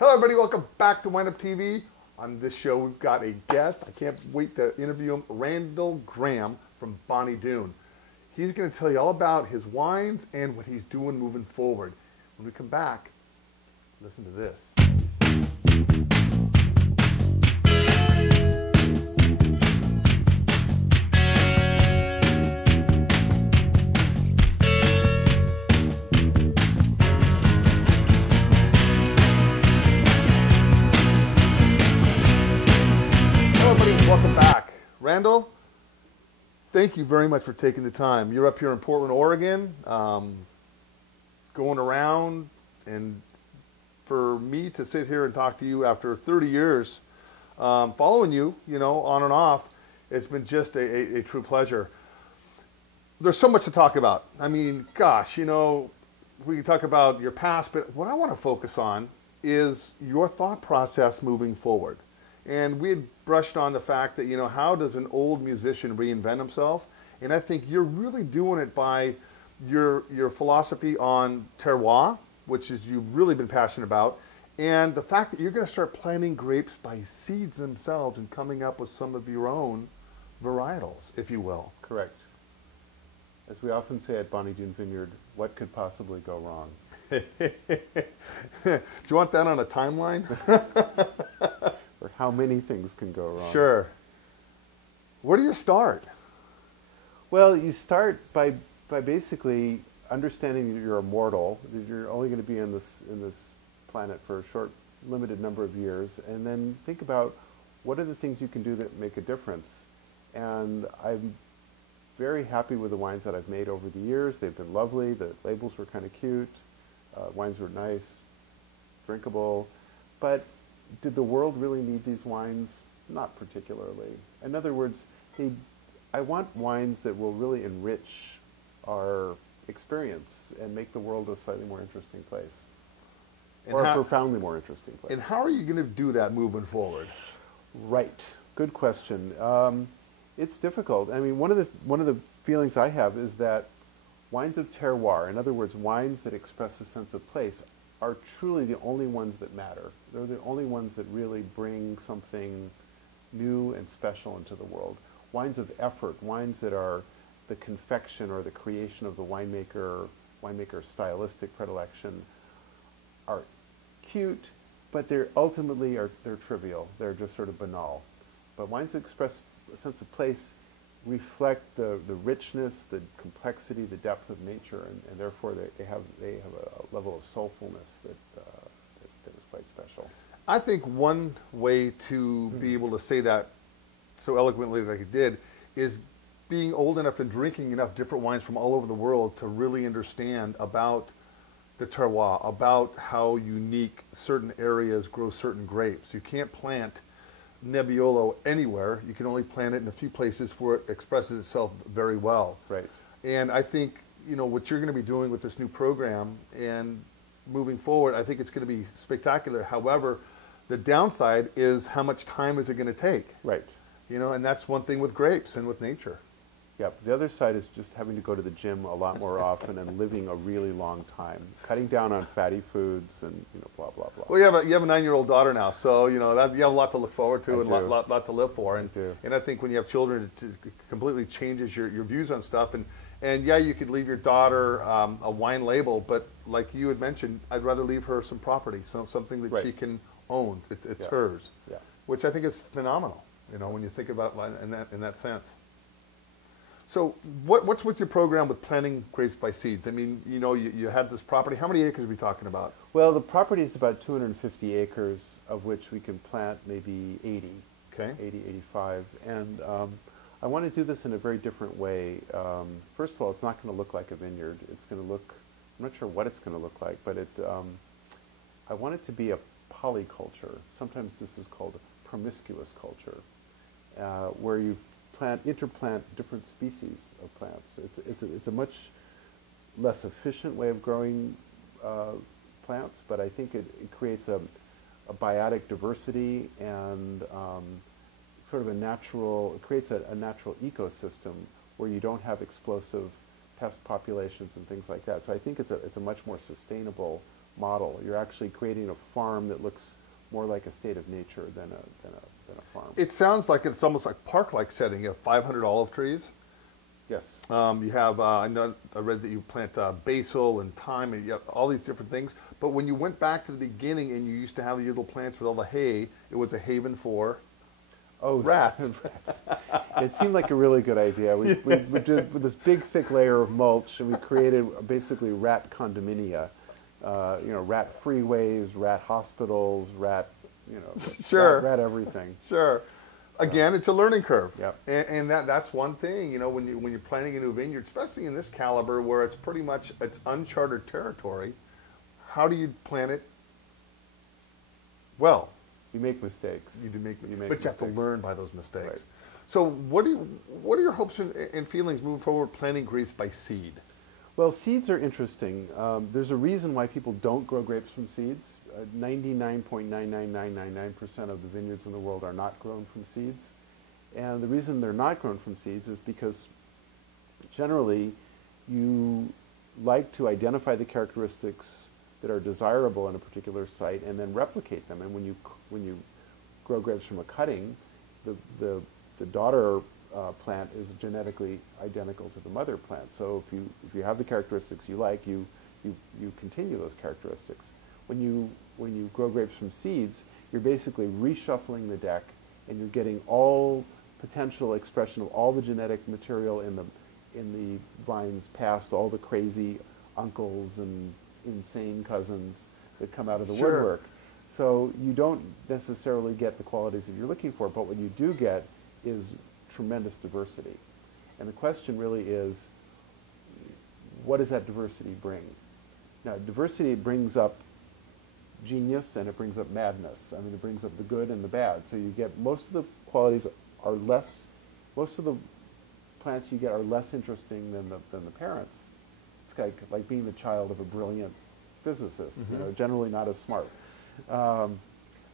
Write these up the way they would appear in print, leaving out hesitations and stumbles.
Hello everybody, welcome back to Wind Up TV. On this show we've got a guest. I can't wait to interview him, Randall Grahm from Bonnie Doon. He's going to tell you all about his wines and what he's doing moving forward. When we come back, listen to this. Welcome back. Randall, thank you very much for taking the time. You're up here in Portland, Oregon, going around, and for me to sit here and talk to you after 30 years, following you, on and off, it's been just a true pleasure. There's so much to talk about. I mean, gosh, we can talk about your past, but what I want to focus on is your thought process moving forward. And we had brushed on the fact that, how does an old musician reinvent himself? And I think you're really doing it by your philosophy on terroir, which is you've really been passionate about, and the fact that you're going to start planting grapes by seeds themselves and coming up with some of your own varietals, if you will. Correct. As we often say at Bonnie Doon Vineyard, what could possibly go wrong? Do you want that on a timeline? Or how many things can go wrong? Sure. Where do you start? Well, you start by basically understanding that you're immortal, that you're only going to be in this planet for a short, limited number of years, and then think about what are the things you can do that make a difference. And I'm very happy with the wines that I've made over the years. They've been lovely. The labels were kind of cute. Wines were nice, drinkable, but did the world really need these wines? Not particularly. In other words, I want wines that will really enrich our experience and make the world a slightly more interesting place. Or a profoundly more interesting place. And how are you going to do that moving forward? Right. Good question. It's difficult. I mean, one of the feelings I have is that wines of terroir, in other words, wines that express a sense of place, are truly the only ones that matter. They're the only ones that really bring something new and special into the world. Wines of effort, wines that are the confection or the creation of the winemaker's stylistic predilection, are cute, but they're trivial. They're just sort of banal. But wines that express a sense of place reflect the richness, the complexity, the depth of nature, and therefore they have a level of soulfulness that is quite special. I think one way to be able to say that so eloquently like you did is being old enough and drinking enough different wines from all over the world to really understand about the terroir, about how unique certain areas grow certain grapes. You can't plant Nebbiolo anywhere. You can only plant it in a few places where it expresses itself very well. Right. And I think, what you're going to be doing with this new program and moving forward, I think it's going to be spectacular. However, the downside is how much time is it going to take? Right. And that's one thing with grapes and with nature. Yep. The other side is just having to go to the gym a lot more often and living a really long time, cutting down on fatty foods and blah blah blah. Well, you have a 9-year-old daughter now, so that you have a lot to look forward to and a lot to live for. And I think when you have children, it completely changes your views on stuff. And yeah, you could leave your daughter a wine label, but like you had mentioned, I'd rather leave her some property, something that she can own. It's hers, which I think is phenomenal. When you think about it in that sense. So what's with your program with planting grapes by seeds? I mean, you had this property. How many acres are we talking about? Well, the property is about 250 acres, of which we can plant maybe 80, okay. 80, 85. And I want to do this in a very different way. First of all, it's not going to look like a vineyard. It's going to look, I'm not sure what it's going to look like, but I want it to be a polyculture. Sometimes this is called a promiscuous culture, where you interplant different species of plants. It's a much less efficient way of growing plants, but I think it creates a biotic diversity and sort of it creates a natural ecosystem where you don't have explosive pest populations and things like that. So I think it's a much more sustainable model. You're actually creating a farm that looks more like a state of nature than a farm. It sounds like it's almost like park-like setting. You have 500 olive trees. Yes. You have, I read that you plant basil and thyme and you have all these different things. But when you went back to the beginning and you used to have your little plants with all the hay, it was a haven for rats. Rats. It seemed like a really good idea. We did with this big thick layer of mulch, and we created basically rat condominia. Rat freeways, rat hospitals, rat, Sure. rat everything. Sure. Again, it's a learning curve. Yep. And that's one thing, when you're planting a new vineyard, especially in this caliber where it's pretty much it's uncharted territory, how do you plant it well? You make mistakes. You do make mistakes. But you have to learn by those mistakes. Right. So what are your hopes and feelings moving forward planting grapes by seed? Well, seeds are interesting. There's a reason why people don't grow grapes from seeds. 99.99999% of the vineyards in the world are not grown from seeds. And the reason they're not grown from seeds is because generally you like to identify the characteristics that are desirable in a particular site and then replicate them. And when you grow grapes from a cutting, the daughter plant is genetically identical to the mother plant. So if you have the characteristics you like, you continue those characteristics. When you grow grapes from seeds, you're basically reshuffling the deck, and you're getting all potential expression of all the genetic material in the vines past all the crazy uncles and insane cousins that come out of the woodwork. So you don't necessarily get the qualities that you're looking for, but what you do get is tremendous diversity. And the question really is, what does that diversity bring? Now, diversity brings up genius and it brings up madness. I mean, it brings up the good and the bad. So you get most of the qualities are less, most of the plants you get are less interesting than the parents. It's like being the child of a brilliant physicist, generally not as smart,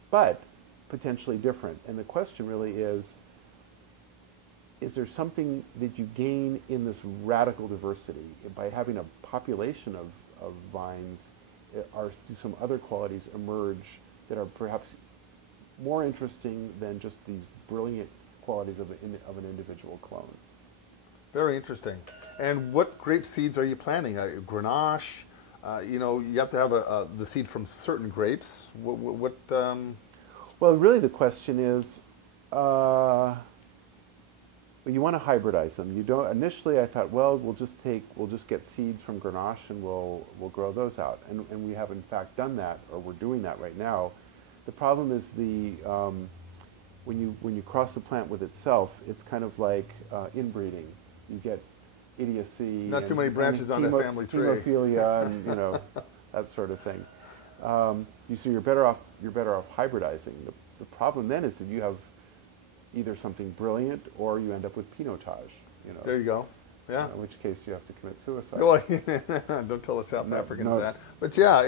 but potentially different. And the question really is there something that you gain in this radical diversity by having a population of vines? Do some other qualities emerge that are perhaps more interesting than just these brilliant qualities of an individual clone? Very interesting. And what grape seeds are you planting? Grenache. You have to have the seed from certain grapes. Well, really, the question is, you want to hybridize them. You don't. Initially, I thought, well, we'll just get seeds from Grenache and we'll grow those out. And we have in fact done that, or we're doing that right now. The problem is when you cross the plant with itself, it's kind of like inbreeding. You get idiocy. Not too many branches on the family tree. Hemophilia and that sort of thing. So you're better off hybridizing. The problem then is that you have either something brilliant or you end up with pinotage. There you go. Yeah. In which case you have to commit suicide. Well, don't tell us South Africans that. But yeah,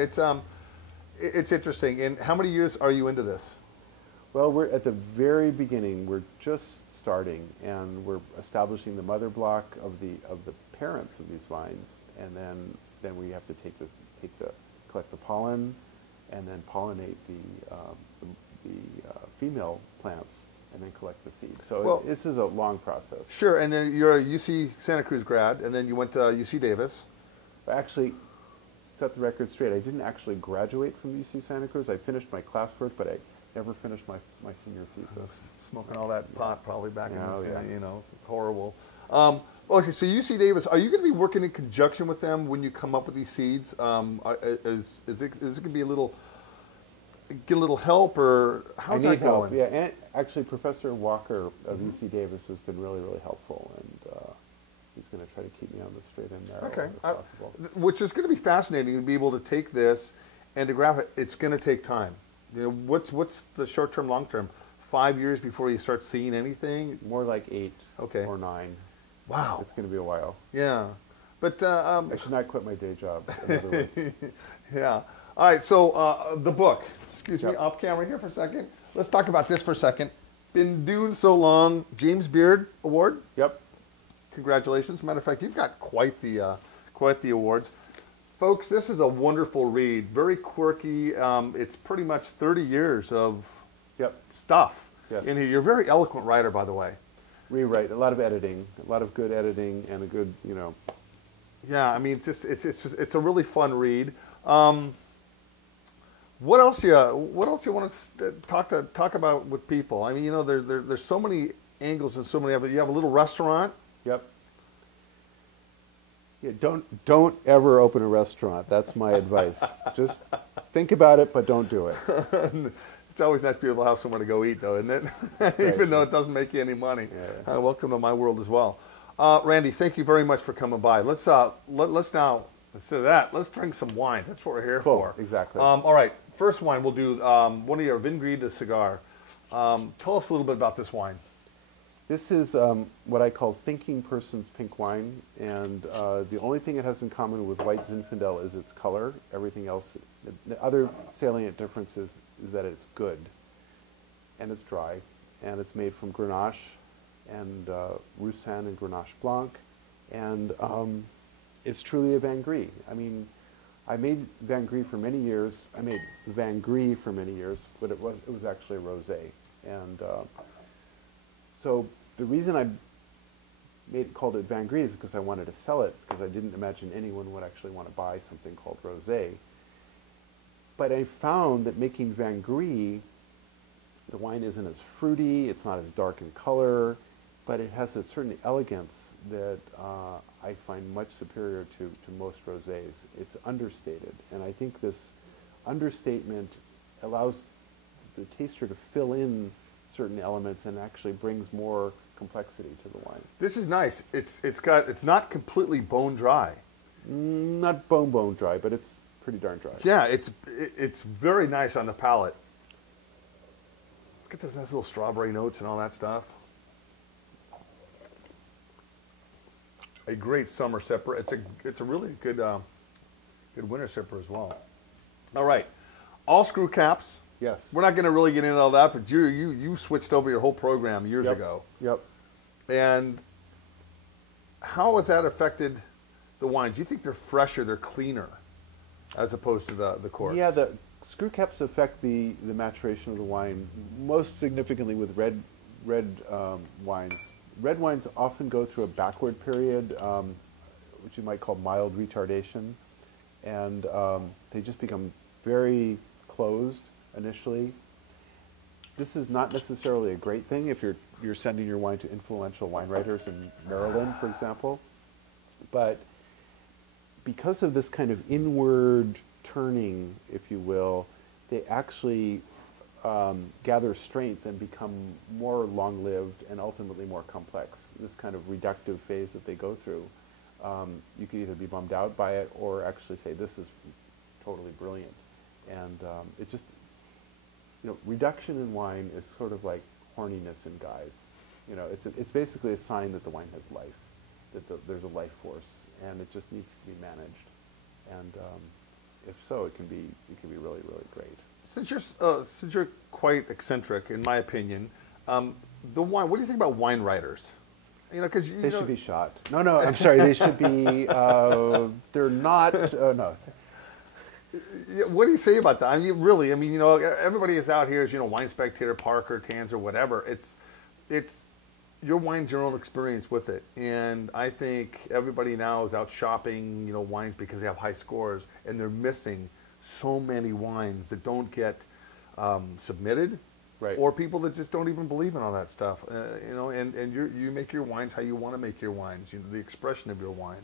it's interesting. And how many years are you into this? Well, we're at the very beginning. We're just starting, and we're establishing the mother block of the parents of these vines, and then we have to collect the pollen, and then pollinate the female plants, and then collect the seeds. So this is a long process. Sure, and then you're a UC Santa Cruz grad, and then you went to UC Davis. Actually, set the record straight, I didn't actually graduate from UC Santa Cruz. I finished my classwork, but I never finished my senior thesis. Smoking all that pot probably back in the day, yeah. It's horrible. Okay, so UC Davis, are you going to be working in conjunction with them when you come up with these seeds? Is it going to be get a little help, or how's that going? Yeah, and actually Professor Walker of UC Davis has been really, really helpful, and he's going to try to keep me on the straight and narrow if possible. Which is going to be fascinating to be able to take this and to graph it. It's going to take time. What's the short term, long term? 5 years before you start seeing anything? More like 8 or 9. Wow. It's going to be a while. Yeah. But I should not quit my day job. In other words. Yeah. All right, so the book. Excuse me, off camera here for a second. Let's talk about this for a second. Been doing so long. James Beard Award. Yep. Congratulations. Matter of fact, you've got quite the awards. Folks, this is a wonderful read. Very quirky. It's pretty much 30 years of Yep. stuff. Yes. And you're a very eloquent writer, by the way. Rewrite, a lot of editing, a lot of good editing, and a good, you know. Yeah, I mean, it's a really fun read. What else you want to talk about with people? I mean, you know, there's so many angles and so many of it. You have a little restaurant. Yep. Yeah, don't ever open a restaurant. That's my advice. Just think about it, but don't do it. It's always nice to be able to have somewhere to go eat, though, isn't it? Even though it doesn't make you any money. Yeah. Welcome to my world as well. Randy, thank you very much for coming by. Let's now, instead of that, let's drink some wine. That's what we're here for. Exactly. All right, first wine, we'll do one of your Vingrid de Cigar. Tell us a little bit about this wine. This is what I call thinking person's pink wine, and the only thing it has in common with white Zinfandel is its color. Everything else, the other salient difference is that it's good, and it's dry, and it's made from Grenache, and Roussanne and Grenache Blanc, and it's truly a Vin Gris. I mean, I made Vin Gris for many years. I made Vin Gris for many years, but it was actually a rosé, and so the reason I called it Vin Gris is because I wanted to sell it, because I didn't imagine anyone would actually want to buy something called rosé. But I found that making Vin Gris, the wine isn't as fruity, it's not as dark in color, but it has a certain elegance that I find much superior to most rosés. It's understated, and I think this understatement allows the taster to fill in certain elements and actually brings more complexity to the wine. This is nice. It's not completely bone dry. Not bone dry, but it's pretty darn dry. Yeah, it's very nice on the palate. Look at those nice little strawberry notes and all that stuff. A great summer sipper. It's a really good winter sipper as well. All right, all screw caps. Yes. We're not going to really get into all that, but you switched over your whole program years ago. Yep. And how has that affected the wines? Do you think they're fresher, they're cleaner, as opposed to the corks? Yeah, the screw caps affect the maturation of the wine most significantly with red wines. Red wines often go through a backward period, which you might call mild retardation, and they just become very closed initially. This is not necessarily a great thing if you're sending your wine to influential wine writers in Maryland, for example. But because of this kind of inward turning, if you will, they actually gather strength and become more long-lived and ultimately more complex. This kind of reductive phase that they go through, you could either be bummed out by it or actually say, this is totally brilliant. And it just, you know, reduction in wine is sort of like horniness in guys. You know, it's basically a sign that the wine has life, that there's a life force, and it just needs to be managed. And if so, it can be really, really great. Since you're quite eccentric, in my opinion, the wine. What do you think about wine writers? You know, because they should be shot. No, I'm sorry. They should be. They're not. No. What do you say about that? I mean, really, I mean, you know, everybody is out here as, you know, Wine Spectator, Parker, Tanz, or whatever. It's your wine's your own experience with it, and I think everybody now is out shopping, you know, wines because they have high scores, and they're missing so many wines that don't get submitted, right? Or people that just don't even believe in all that stuff, you know. And you make your wines how you want to make your wines, you know, the expression of your wine.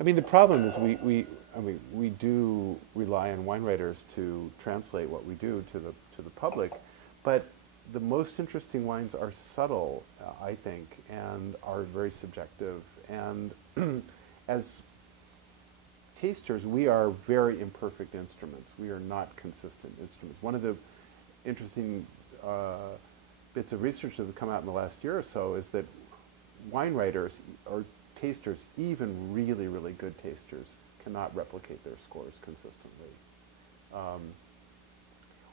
I mean, the problem is we do rely on wine writers to translate what we do to the public, but the most interesting wines are subtle, I think, and are very subjective. And as tasters, we are very imperfect instruments. We are not consistent instruments. One of the interesting bits of research that have come out in the last year or so is that wine writers or tasters, even really, really good tasters, cannot replicate their scores consistently.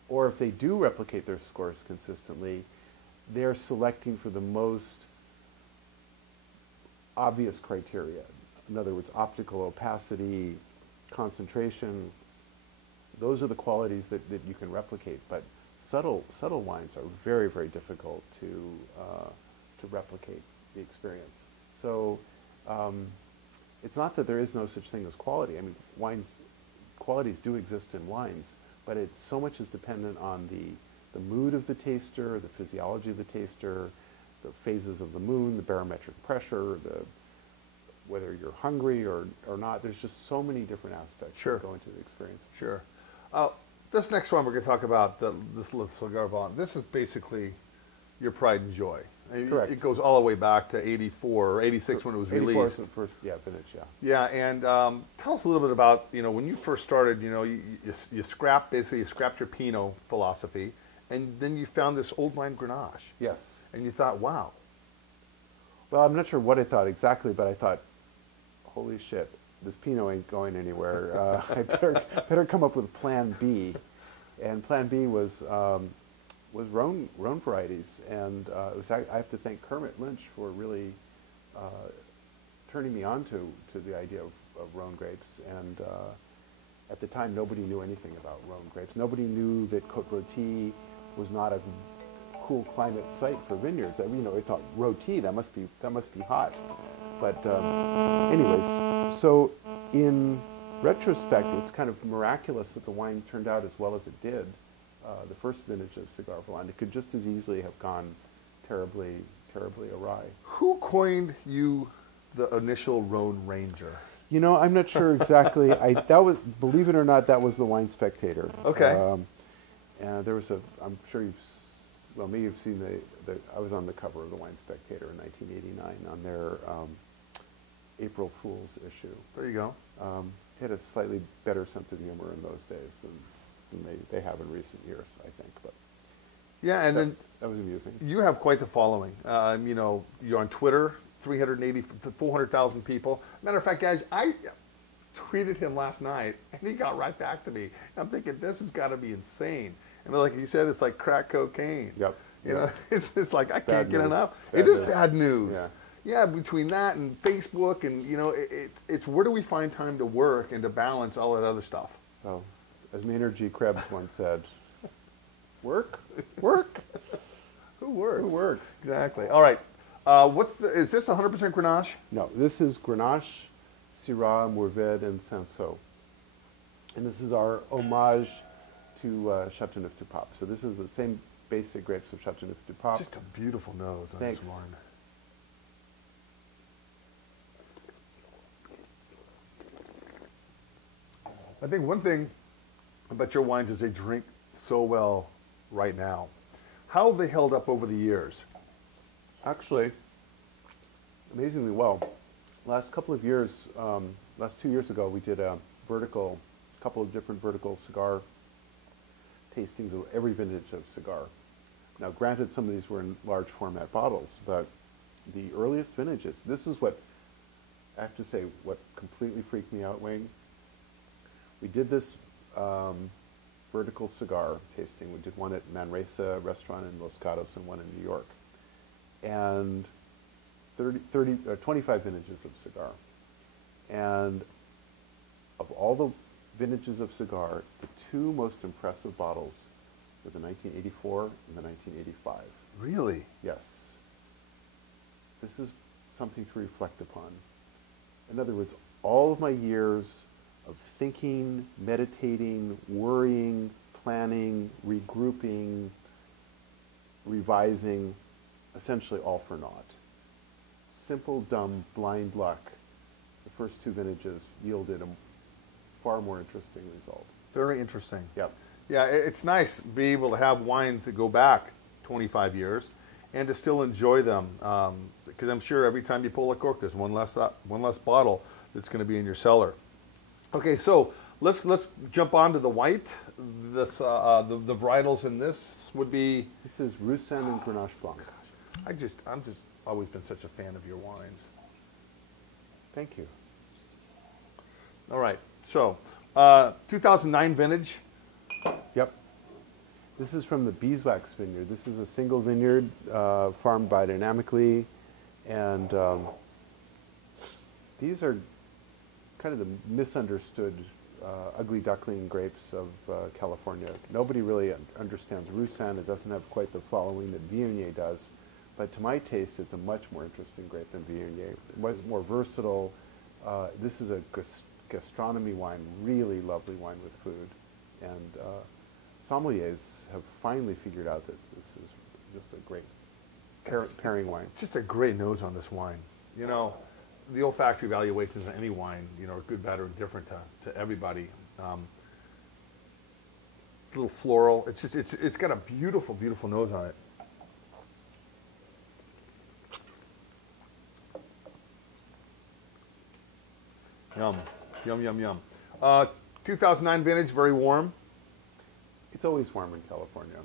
Or if they do replicate their scores consistently, they're selecting for the most obvious criteria. In other words, optical opacity, concentration. Those are the qualities that you can replicate. But subtle wines are very, very difficult to replicate the experience. So it's not that there is no such thing as quality. I mean, qualities do exist in wines, but so much is dependent on the mood of the taster, the physiology of the taster, the phases of the moon, the barometric pressure, whether you're hungry or not. There's just so many different aspects that go into the experience. Sure. This next one we're going to talk about, this little cigar volume. This is basically your pride and joy. Correct. It goes all the way back to 84 or 86 when it was 84 released. is the first, vintage, Yeah, and tell us a little bit about, when you first started, you scrapped your Pinot philosophy, and then you found this old line Grenache. Yes. And you thought, wow. Well, I'm not sure what I thought exactly, but I thought, holy shit, this Pinot ain't going anywhere. I better come up with Plan B. And Plan B was Rhone varieties, and I have to thank Kermit Lynch for really turning me on to the idea of Rhone grapes. And at the time, nobody knew anything about Rhone grapes. Nobody knew that Côte Rôtie was not a cool climate site for vineyards. I thought Rôtie, that must be hot. But anyways, so in retrospect, it's kind of miraculous that the wine turned out as well as it did. The first vintage of Cigar Volant, it could just as easily have gone terribly, terribly awry. Who coined you the initial Rhone Ranger? I'm not sure exactly. Believe it or not, that was the Wine Spectator. Okay. And there was I'm sure maybe you've seen I was on the cover of the Wine Spectator in 1989 on their April Fool's issue. There you go. They had a slightly better sense of humor in those days than they have in recent years, I think. But yeah, and then that was amusing. You have quite the following. You're on Twitter, 400,000 people. Matter of fact, guys, I tweeted him last night, and he got right back to me. I'm thinking, this has got to be insane. And like you said, it's like crack cocaine. Yep. It's like I can't get enough. Bad It is news. bad news. Yeah. Yeah, between that and Facebook, and it's where do we find time to work and to balance all that other stuff? Oh, as Maynard G. Krebs once said, work, work. Who works? Who works? Exactly. All right. Is this 100% Grenache? No, this is Grenache, Syrah, Mourvèdre, and Cinsault. And this is our homage to Chateauneuf-du-Pape. So this is the same basic grapes of Chateauneuf-du-Pape. Just a beautiful nose on Thanks. this wine. I think one thing about your wines is they drink so well right now. How have they held up over the years? Actually, amazingly well. Last couple of years, last 2 years ago, we did a couple of different vertical cigar tastings of every vintage of cigar. Now, granted, some of these were in large format bottles, but the earliest vintages, this is what, I have to say, what completely freaked me out, Wayne. We did this vertical cigar tasting. We did one at Manresa restaurant in Los Gatos and one in New York. And 25 vintages of cigar. And of all the vintages of cigar, the two most impressive bottles were the 1984 and the 1985. Really? Yes. This is something to reflect upon. In other words, all of my years of thinking, meditating, worrying, planning, regrouping, revising, essentially all for naught. Simple, dumb, blind luck. The first two vintages yielded a far more interesting result. Very interesting. Yep. Yeah, it's nice to be able to have wines that go back 25 years and to still enjoy them. Because I'm sure every time you pull a cork, there's one less bottle that's going to be in your cellar. Okay, so let's jump on to the white. This the varietals in this would be. This is Roussanne and Grenache Blanc. I'm just always been such a fan of your wines. Thank you. All right, so 2009 vintage. Yep. This is from the Beeswax vineyard. This is a single vineyard farmed biodynamically, and these are kind of the misunderstood ugly duckling grapes of California. Nobody really understands Roussanne. It doesn't have quite the following that Viognier does. But to my taste, it's a much more interesting grape than Viognier. Much more versatile. This is a gastronomy wine, really lovely wine with food. And sommeliers have finally figured out that this is just a great pairing wine. Just a great nose on this wine. You know, the olfactory evaluations of any wine, you know, are good, bad, or indifferent to everybody. A little floral. It's just it's got a beautiful, beautiful nose on it. Yum, yum, yum, yum. 2009 vintage, very warm. It's always warm in California.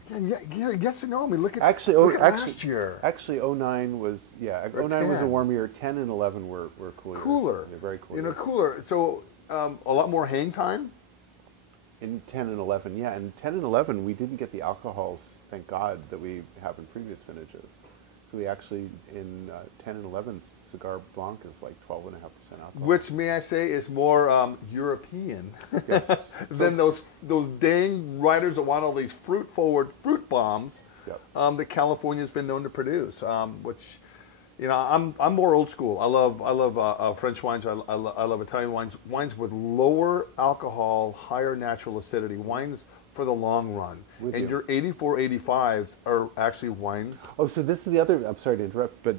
Yeah, yes and no. I mean, look at actually last year. Actually, 09 was 09 was a warm year. 10 and 11 were cooler. Cooler. They're very cool. You know, cooler. So a lot more hang time. In 10 and 11, yeah. In 10 and 11, we didn't get the alcohols, thank God, that we have in previous vintages. So we actually, in 10 and 11, Cigar Blanc is like 12.5% alcohol. Which, may I say, is more European yes. than those dang writers that want all these fruit-forward fruit bombs yep. That California's been known to produce. Which, you know, I'm more old school. I love French wines. I love Italian wines. Wines with lower alcohol, higher natural acidity. Wines for the long run. And your 84, 85s are actually wines. Oh, so this is the other, I'm sorry to interrupt, but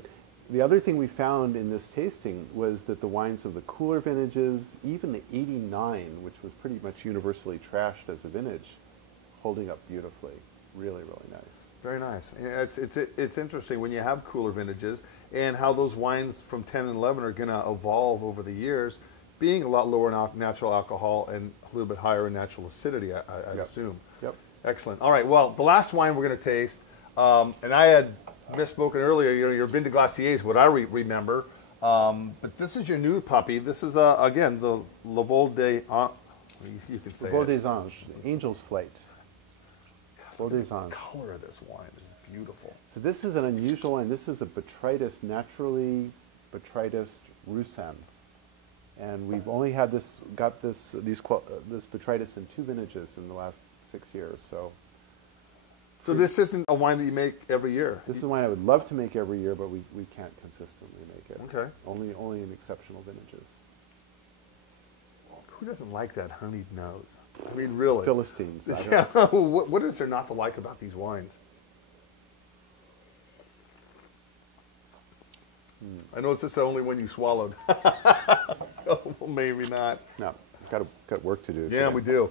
the other thing we found in this tasting was that the wines of the cooler vintages, even the 89, which was pretty much universally trashed as a vintage, holding up beautifully. Really, really nice. Very nice. It's interesting when you have cooler vintages and how those wines from 10 and 11 are going to evolve over the years, being a lot lower in natural alcohol and a little bit higher in natural acidity, I yep. assume. Yep. Excellent. All right. Well, the last wine we're going to taste, and I had misspoken earlier. You know, your Vin de Glacier is what I remember, but this is your new puppy. This is again the Le Vol des you can say Le Vol des Anges, Angel's Flight. Vol des The Anges. color of this wine is beautiful. So this is an unusual wine. This is a botrytis, naturally botrytis Roussanne. And we've only had this botrytis in 2 vintages in the last 6 years. So this isn't a wine that you make every year. this is a wine I would love to make every year, but we can't consistently make it. Okay. Only in exceptional vintages. Who doesn't like that honeyed nose? I mean, really. Philistines. I don't Yeah. What is there not to like about these wines? I know it's just the only one you swallowed. Oh, well, maybe not. No, got work to do. Yeah, today. we do.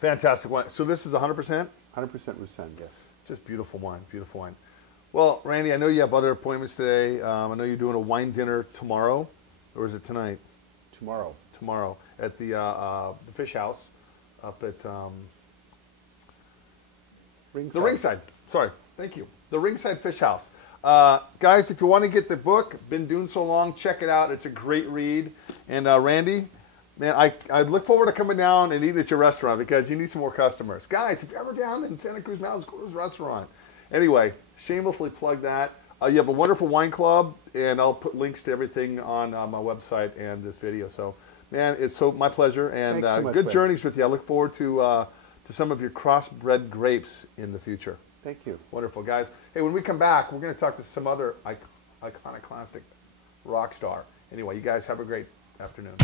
Fantastic wine. So this is 100%? 100% Roussanne, yes. Just beautiful wine, beautiful wine. Well, Randy, I know you have other appointments today. I know you're doing a wine dinner tomorrow, or is it tonight? Tomorrow. Tomorrow at the Fish House up at Ringside. the Ringside. Sorry, thank you. The Ringside Fish House. Guys, if you want to get the book, been doing so long, check it out. It's a great read. And Randy, man, I look forward to coming down and eating at your restaurant because you need some more customers. Guys, if you're ever down in Santa Cruz Mountains, go to this restaurant. Anyway, shamelessly plug that. You have a wonderful wine club, and I'll put links to everything on my website and this video. So, man, it's my pleasure, and Thanks so much, good Ben. journeys with you. I look forward to some of your crossbred grapes in the future. Thank you. Wonderful, guys. Hey, when we come back, we're going to talk to some other iconoclastic rock star. Anyway, you guys have a great afternoon.